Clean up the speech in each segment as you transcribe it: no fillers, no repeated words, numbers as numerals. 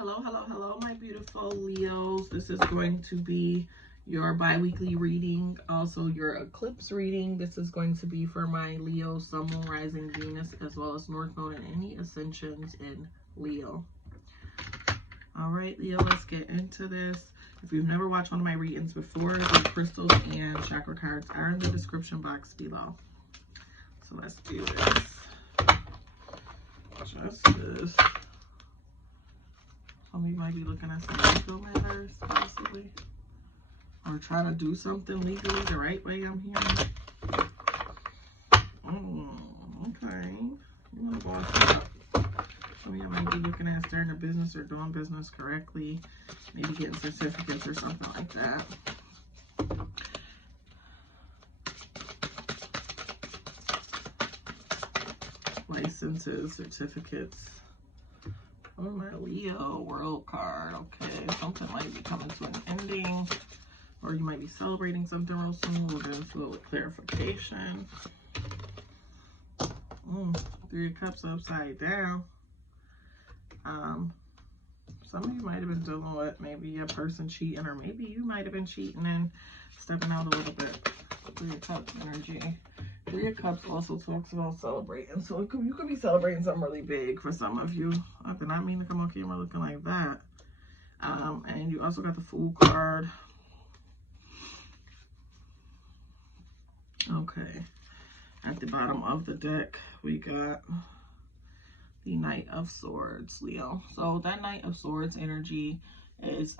Hello, my beautiful Leos. This is going to be your bi-weekly reading, also your eclipse reading. This is going to be for my Leo, Sun, Moon, Rising, Venus, as well as North Node and any ascensions in Leo. All right, Leo, let's get into this. If you've never watched one of my readings before, the crystals and chakra cards are in the description box below. So let's do this. Justice. Some of you might be looking at some legal matters, possibly. Or trying to do something legally the right way, I'm hearing. Okay. You know, boss up. Some of you might be looking at starting a business or doing business correctly. Maybe getting certificates or something like that. Licenses, certificates. Oh, my Leo world card. Okay, something might be coming to an ending, or you might be celebrating something real soon. We'll get into it with clarification. 3 of Cups upside down. Some of you might have been dealing with maybe a person cheating, or maybe you might have been cheating and stepping out a little bit. 3 of Cups energy. 3 of Cups also talks about celebrating. So you could be celebrating something really big for some of you. I did not mean to come on camera looking like that. And you also got the Fool card. Okay. At the bottom of the deck, we got the Knight of Swords, Leo. So that Knight of Swords energy is,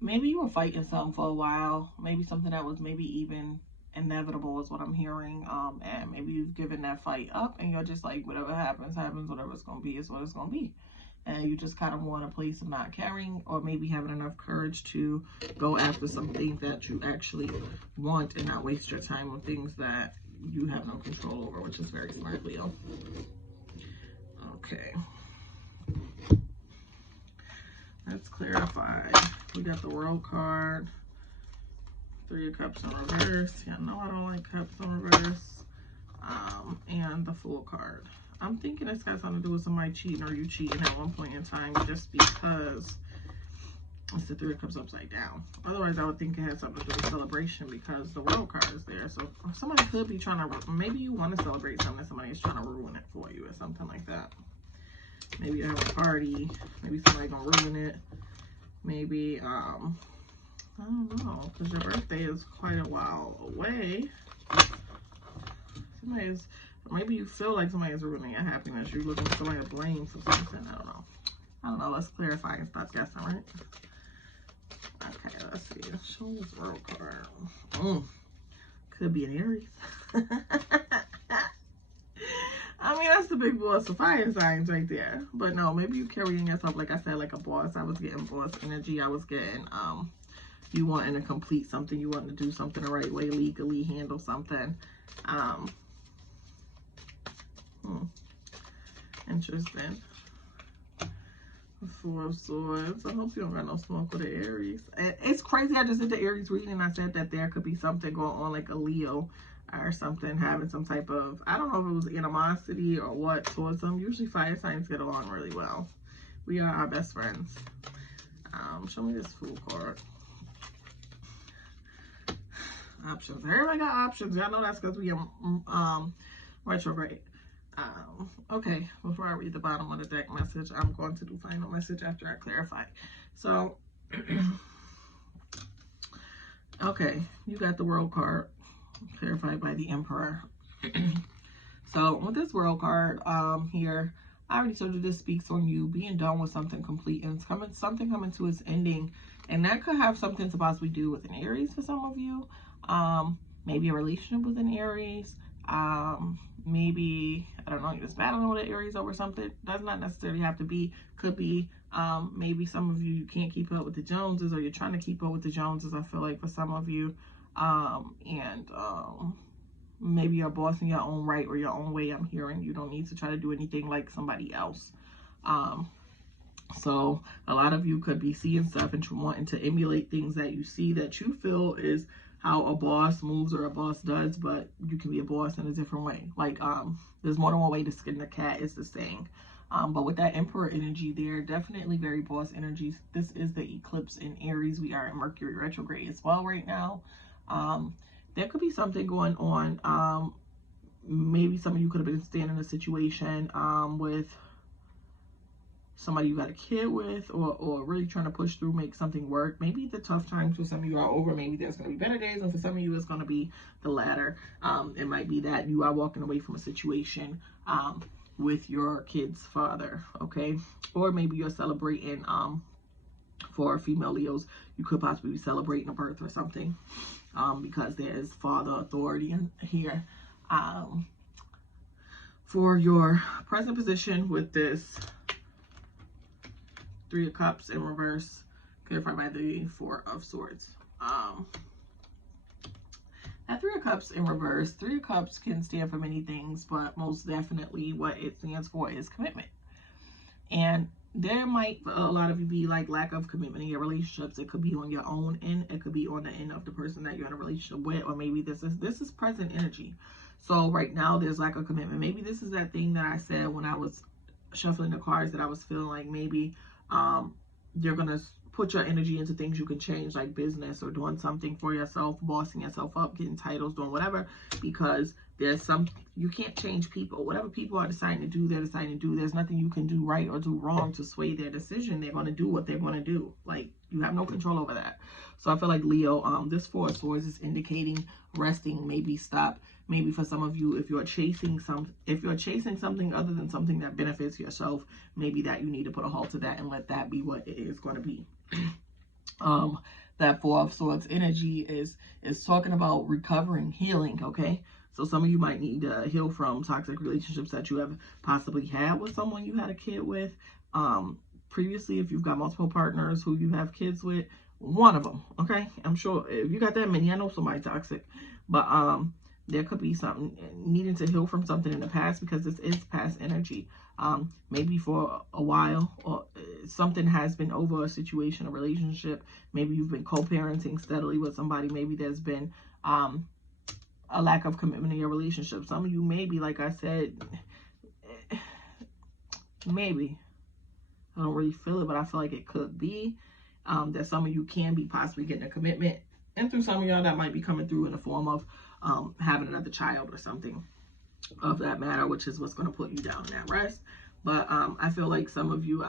maybe you were fighting something for a while. Maybe something that was maybe even inevitable is what I'm hearing. And maybe you've given that fight up and you're just like, whatever happens, whatever it's going to be is what it's going to be. And you just kind of want a place of not caring, or maybe having enough courage to go after something that you actually want and not waste your time on things that you have no control over, which is very smart, Leo. Okay. Let's clarify. We got the World card. 3 of Cups in reverse. Yeah, no, I don't like Cups in reverse. And the Fool card. I'm thinking this got something to do with somebody cheating, or you cheating at one point in time, just because it's the 3 of Cups upside down. Otherwise, I would think it has something to do with celebration, because the World card is there. So somebody could be trying to, maybe you want to celebrate something, somebody is trying to ruin it for you or something like that. Maybe you have a party, maybe somebody gonna ruin it. Maybe, I don't know, because your birthday is quite a while away. Maybe you feel like somebody is ruining your happiness. You're looking for somebody to blame for something. I don't know. Let's clarify and stop guessing, right? Okay, let's see. Show this World card. Could be an Aries. I mean, that's the big boss of fire signs right there. But no, maybe you carrying yourself, like I said, like a boss. I was getting boss energy. I was getting, you wanting to complete something. You wanting to do something the right way, legally handle something. Interesting. 4 of Swords. I hope you don't got no smoke with the Aries. It's crazy. I just did the Aries reading and I said that there could be something going on, like a Leo or something having some type of, I don't know if it was animosity or what towards them. Usually fire signs get along really well. We are our best friends. Show me this Fool card. Options. Everybody got options. Y'all know that's because we are retrograde. Okay, before I read the bottom of the deck message, I'm going to do final message after I clarify. So, okay, you got the World card clarified by the Emperor. So, with this World card here, I already told you this speaks on you being done with something complete and something coming to its ending. And that could have something to possibly do with an Aries for some of you. Maybe a relationship with an Aries. Maybe, I don't know, you're just battling with an Aries over something. Does not necessarily have to be. Could be, maybe some of you can't keep up with the Joneses, or you're trying to keep up with the Joneses, I feel like, for some of you. Maybe you're a boss in your own right or your own way. I'm hearing you don't need to try to do anything like somebody else. So a lot of you could be seeing stuff and wanting to emulate things that you see that you feel is how a boss moves or a boss does, but you can be a boss in a different way. Like, there's more than one way to skin the cat is the saying. But with that Emperor energy there, definitely very boss energies. This is the eclipse in Aries. We are in Mercury retrograde as well right now. There could be something going on. Maybe some of you could have been staying in a situation with somebody you got a kid with, or really trying to push through, make something work. Maybe the tough times for some of you are over. Maybe there's going to be better days, and for some of you it's going to be the latter. It might be that you are walking away from a situation with your kid's father, okay? Or maybe you're celebrating, for female Leos, you could possibly be celebrating a birth or something, because there is father authority in here. For your present position with this Three of Cups in reverse, clarified by the Four of Swords. That Three of Cups in reverse, Three of Cups can stand for many things, but most definitely what it stands for is commitment. And there might, for a lot of you, be like lack of commitment in your relationships. It could be on your own end. It could be on the end of the person that you're in a relationship with, or maybe this is present energy. So right now there's lack of commitment. Maybe this is that thing that I said when I was shuffling the cards, that I was feeling like maybe you're gonna put your energy into things you can change, like business or doing something for yourself, bossing yourself up, getting titles, doing whatever, because there's some, you can't change people. Whatever people are deciding to do, they're deciding to do. There's nothing you can do right or do wrong to sway their decision. They're going to do what they're going to do. Like, you have no control over that. So I feel like Leo, this Four of Swords is indicating resting, maybe stop. Maybe for some of you, if you're chasing something other than something that benefits yourself, maybe that you need to put a halt to that and let that be what it is going to be. That Four of Swords energy is talking about recovering, healing, okay? So some of you might need to heal from toxic relationships that you have possibly had with someone you had a kid with. Previously, if you've got multiple partners who you have kids with, one of them, okay? I'm sure if you got that many, I know somebody toxic. But there could be something needing to heal from something in the past, because this is past energy. Maybe for a while, or something has been over, a situation, a relationship. Maybe you've been co-parenting steadily with somebody. Maybe there's been a lack of commitment in your relationship. Some of you, maybe, like I said, maybe, I don't really feel it, but I feel like it could be that some of you can be possibly getting a commitment. And through some of y'all, that might be coming through in the form of having another child or something of that matter, which is what's going to put you down in that rest. But I feel like some of you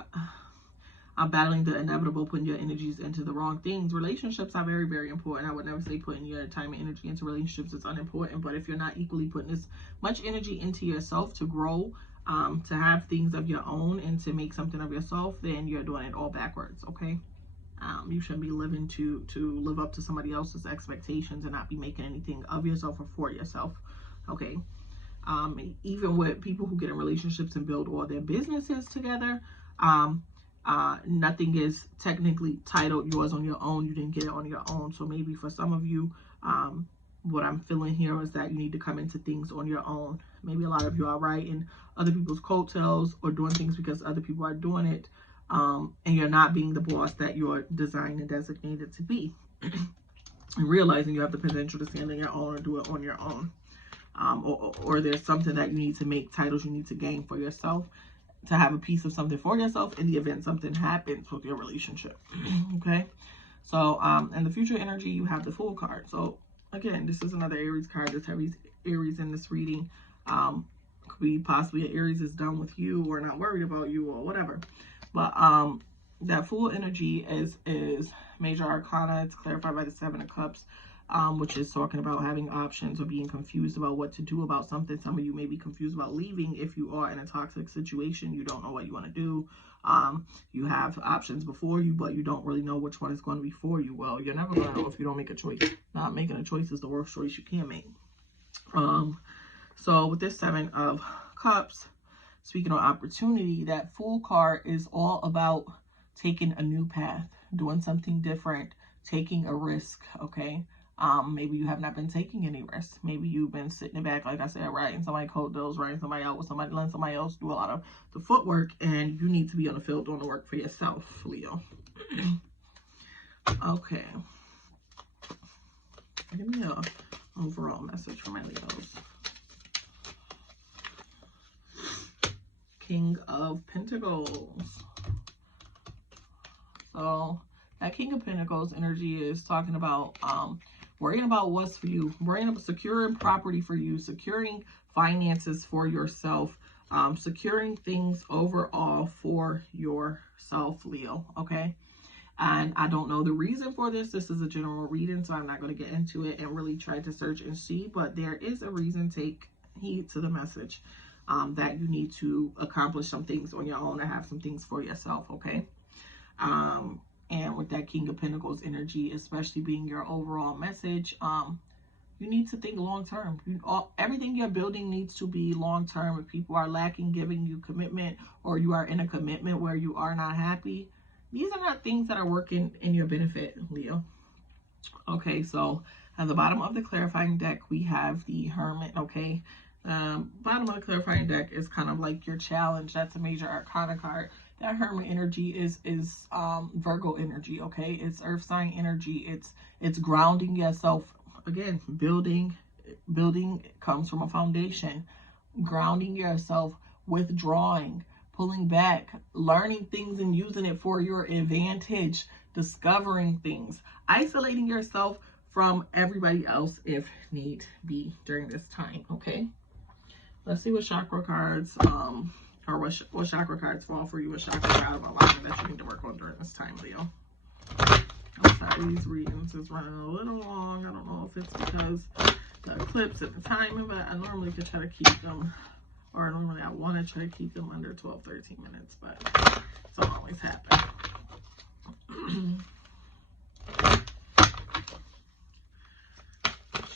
are battling the inevitable, putting your energies into the wrong things. Relationships are very, very important. I would never say putting your time and energy into relationships is unimportant, but if you're not equally putting as much energy into yourself to grow, to have things of your own and to make something of yourself, then you're doing it all backwards, okay? You shouldn't be living to live up to somebody else's expectations and not be making anything of yourself or for yourself, okay? Even with people who get in relationships and build all their businesses together, nothing is technically titled yours on your own. You didn't get it on your own. So maybe for some of you, what I'm feeling here is that you need to come into things on your own. Maybe a lot of you are riding other people's coattails or doing things because other people are doing it, and you're not being the boss that you're designed and designated to be. And realizing you have the potential to stand on your own or do it on your own. Or there's something that you need to make, titles you need to gain for yourself, to have a piece of something for yourself in the event something happens with your relationship. Okay, so in the future energy, you have the Fool card. So again, this is another Aries card. This heavy Aries in this reading. Could be possibly Aries is done with you or not worried about you or whatever. But that Fool energy is major arcana. It's clarified by the Seven of Cups. Which is talking about having options or being confused about what to do about something. Some of you may be confused about leaving if you are in a toxic situation. You don't know what you want to do. You have options before you, but you don't really know which one is going to be for you. Well, you're never going to know if you don't make a choice. Not making a choice is the worst choice you can make. So with this Seven of Cups, speaking of opportunity, that Fool card is all about taking a new path, doing something different, taking a risk, okay? Maybe you have not been taking any risks. Maybe you've been sitting back, like I said, writing somebody coattails, writing somebody out with somebody, letting somebody else do a lot of the footwork, and you need to be on the field doing the work for yourself, Leo. Okay. Give me an overall message for my Leos. King of Pentacles. So that King of Pentacles energy is talking about worrying about what's for you, worrying about securing property for you, securing finances for yourself, securing things overall for yourself, Leo, okay? And I don't know the reason for this. This is a general reading, so I'm not going to get into it and really try to search and see, but there is a reason. Take heed to the message that you need to accomplish some things on your own and have some things for yourself, okay? And with that King of Pentacles energy, especially being your overall message, you need to think long term. Everything you're building needs to be long term. If people are lacking giving you commitment, or you are in a commitment where you are not happy, these are not things that are working in your benefit, Leo. Okay, so at the bottom of the clarifying deck, we have the Hermit, okay? Bottom of the clarifying deck is kind of like your challenge. That's a major arcana card. That Hermit energy is Virgo energy, okay? It's earth sign energy. It's grounding yourself. Again, building comes from a foundation. Grounding yourself, withdrawing, pulling back, learning things and using it for your advantage, discovering things, isolating yourself from everybody else if need be during this time, okay? Let's see what chakra cards, or what chakra cards fall for you, what chakra out of alignment that you need to work on during this time, Leo. I'm sorry, these readings is running a little long. I don't know if it's because the eclipse at the time, but I normally could try to keep them, or normally I want to try to keep them under 12-13 minutes, but it don't always happen.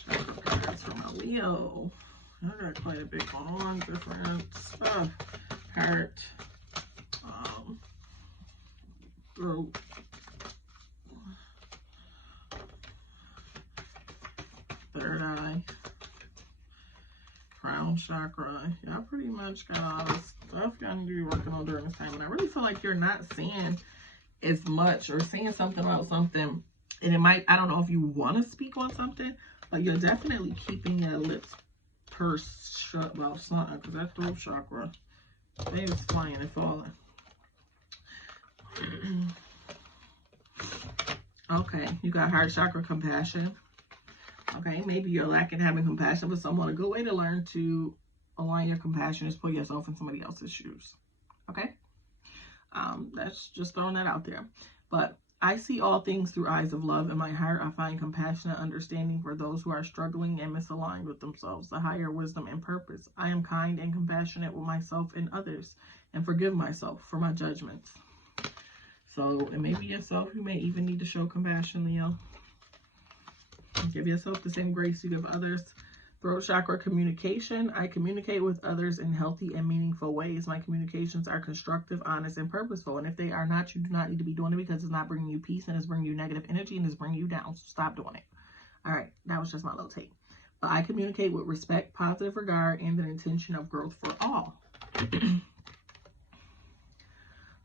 Chakra cards for my Leo. I got quite a bit going on. Different stuff. Heart. Throat. Third eye. Crown chakra. Y'all pretty much got all this stuff y'all need to be working on during this time. And I really feel like you're not saying as much, or saying something about something. And it might, I don't know if you want to speak on something, but you're definitely keeping your lips pursed shut about something, because that throat chakra, they was flying and falling. Okay, you got heart chakra, compassion. Okay, maybe you're lacking having compassion for someone. A good way to learn to align your compassion is put yourself in somebody else's shoes. Okay, that's just throwing that out there. But I see all things through eyes of love. In my heart, I find compassionate understanding for those who are struggling and misaligned with themselves, the higher wisdom and purpose. I am kind and compassionate with myself and others, and forgive myself for my judgments. So, and maybe yourself, you may even need to show compassion, Leo. Give yourself the same grace you give others. Throat chakra, communication. I communicate with others in healthy and meaningful ways. My communications are constructive, honest, and purposeful. And if they are not, you do not need to be doing it, because it's not bringing you peace, and it's bringing you negative energy, and it's bringing you down. So stop doing it. All right, that was just my little take. But I communicate with respect, positive regard, and an intention of growth for all.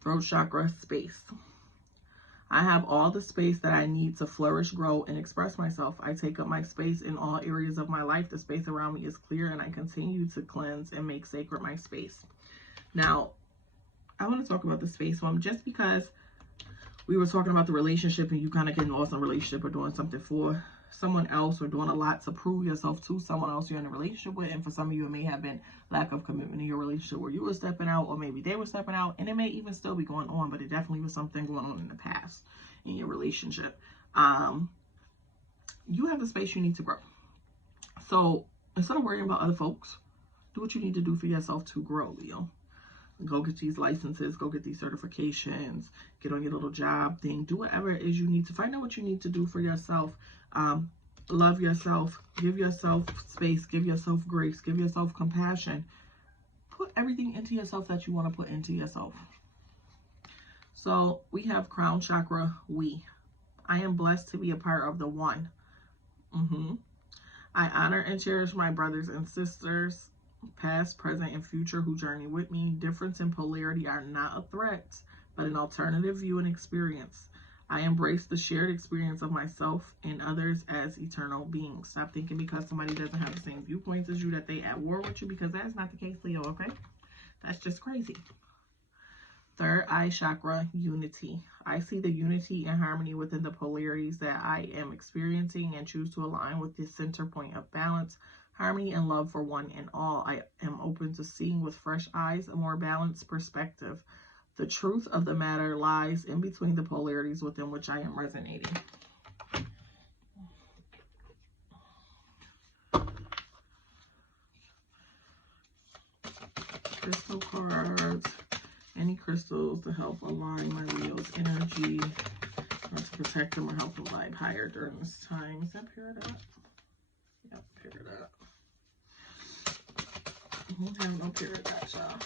Throat chakra, space. I have all the space that I need to flourish, grow, and express myself. I take up my space in all areas of my life. The space around me is clear, and I continue to cleanse and make sacred my space. Now, I want to talk about the space one, just because we were talking about the relationship, and you kind of getting lost in a relationship, or doing something for someone else, or doing a lot to prove yourself to someone else you're in a relationship with. And for some of you, it may have been lack of commitment in your relationship, where you were stepping out, or maybe they were stepping out, and it may even still be going on, but it definitely was something going on in the past in your relationship. You have the space you need to grow. So instead of worrying about other folks, do what you need to do for yourself to grow, Leo. Go get these licenses, go get these certifications, get on your little job thing, do whatever it is you need to. Find out what you need to do for yourself. Love yourself, give yourself space, give yourself grace, give yourself compassion. Put everything into yourself that you want to put into yourself. So we have crown chakra, we. I am blessed to be a part of the one. I honor and cherish my brothers and sisters, past, present, and future, who journey with me. Difference and polarity are not a threat, but an alternative view and experience. I embrace the shared experience of myself and others as eternal beings. Stop thinking because somebody doesn't have the same viewpoints as you that they at war with you, because that's not the case, Leo, okay? That's just crazy. Third eye chakra, unity. I see the unity and harmony within the polarities that I am experiencing and choose to align with the center point of balance, harmony, and love for one and all. I am open to seeing with fresh eyes, a more balanced perspective. The truth of the matter lies in between the polarities within which I am resonating. Crystal cards. Any crystals to help align my Leo's energy or to protect them or help them vibe higher during this time. Is that peridot? Yep, peridot. I don't have no peridot, y'all.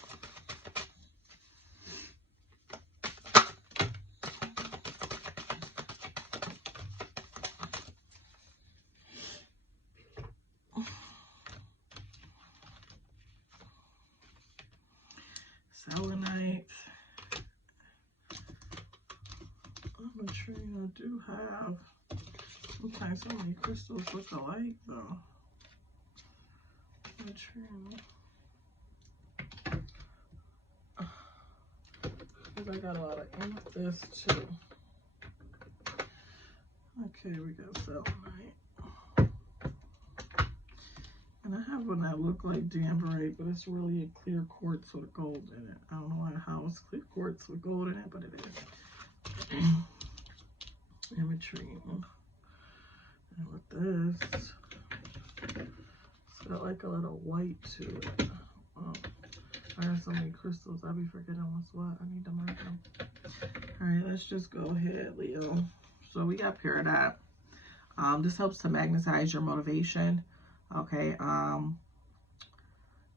Selenite. Ametrine, I do have. Sometimes so many crystals look alike though. Ametrine. Because I got a lot of amethyst too. Okay, we got selenite. And I have one that look like danburite, but it's really a clear quartz with gold in it. I don't know how it's clear quartz with gold in it, but it is. Ametrine. And with this, it's got like a little white to it. I have so many crystals, I'll be forgetting what's what. I need to mark them. Alright, let's just go ahead, Leo. So we got peridot. This helps to magnetize your motivation. Okay,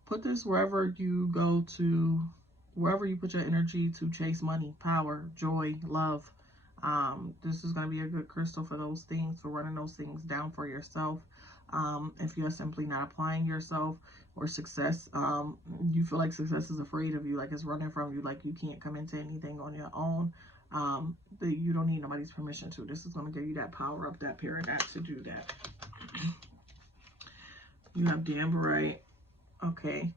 put this wherever you go to, wherever you put your energy to chase money, power, joy, love. This is going to be a good crystal for those things, for running those things down for yourself. If you're simply not applying yourself, or success, you feel like success is afraid of you, like it's running from you, like you can't come into anything on your own, that you don't need nobody's permission to. This is going to give you that power up, that peridot to do that. You have danburite. Okay,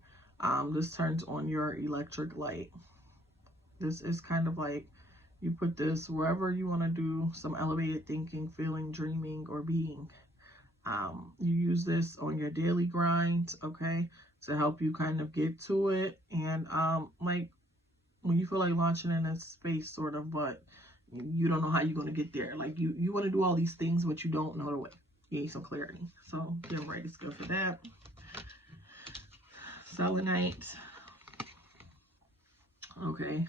this turns on your electric light. This is kind of like you put this wherever you want to do some elevated thinking, feeling, dreaming, or being. You use this on your daily grind, okay, to help you kind of get to it. And like when you feel like launching in a space sort of, but you don't know how you're going to get there. Like you want to do all these things, but you don't know the way. You need some clarity. So danburite is good for that. Selenite. Okay.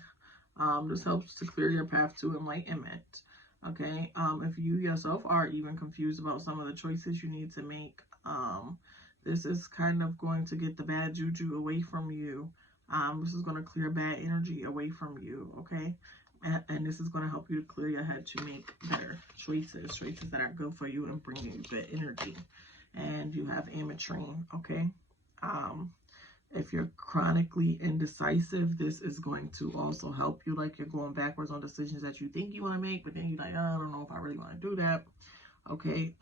This helps to clear your path to enlightenment. Okay. If you yourself are even confused about some of the choices you need to make, this is kind of going to get the bad juju away from you. This is going to clear bad energy away from you. Okay. And this is going to help you to clear your head to make better choices that are good for you and bring you good energy. And you have ametrine, okay? If you're chronically indecisive, this is going to also help you, like you're going backwards on decisions that you think you want to make, but then you're like, oh, I don't know if I really want to do that. Okay,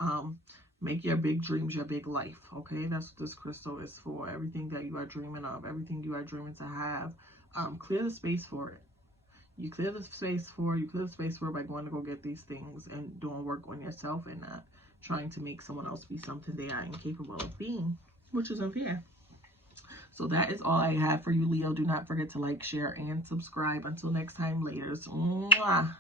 make your big dreams your big life, okay? That's what this crystal is for. Everything that you are dreaming of, everything you are dreaming to have, clear the space for it. You clear the space for it by going to go get these things and doing work on yourself and not trying to make someone else be something they are incapable of being, which is unfair. So that is all I have for you, Leo. Do not forget to like, share, and subscribe. Until next time, laters. Mwah.